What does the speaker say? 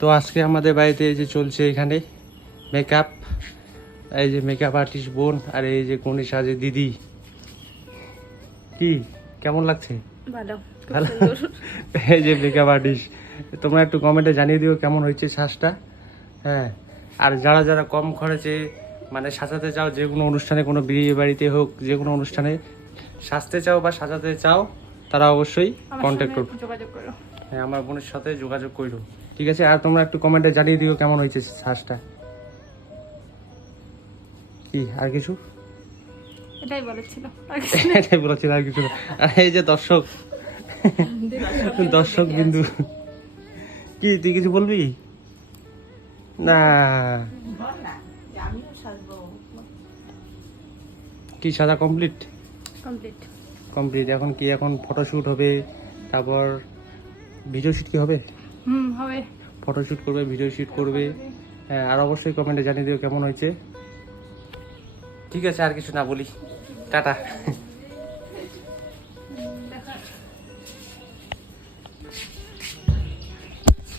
তো আজকে আমাদের বাড়িতে এই যে চলছে এখানে মেকআপ, এই যে মেকআপ আর্টিস্ট বোন আর এই যে কোণে সাজে দিদি। কি কেমন লাগছে? ভালো, খুব ভালো। সুন্দর। এই যে মেকআপ আর্টিস্ট, তোমরা একটু কমেন্টে জানিয়ে দিও কেমন হয়েছে সাজটা। হ্যাঁ, আর যারা যারা কম খরচে মানে সাজাতে চাও, যে কোনো অনুষ্ঠানে, কোনো বিয়ে বাড়িতে হোক, যে কোনো অনুষ্ঠানে সাজতে চাও বা সাজাতে চাও, তারা অবশ্যই আমার কন্ট্যাক্ট সঙ্গে করো। যোগাযোগ করো। হ্যাঁ, আমার বোনের সাথে যোগাযোগ করো। ঠিক আছে, আর তোমরা একটু কমেন্টে জানিয়ে দিও কেমন হয়েছে সাজটা। কি আর কিছু? এটাই বলেছিল। এটাই বলেছিল, আর কিছু না। আর এই যে দর্শক, দর্শক বিন্দু, কি তুই কিছু বলবি না? কি সাজা কমপ্লিট? কমপ্লিট। কমপ্লিট। এখন কি, এখন ফটোশ্যুট হবে, তারপর ভিডিও শুট কি হবে? হবে। ফটোশ্যুট করবে, ভিডিও শুট করবে। হ্যাঁ, আর অবশ্যই কমেন্টে জানিয়ে দিও কেমন হয়েছে। ঠিক আছে, আর কিছু না বলি, টাটা।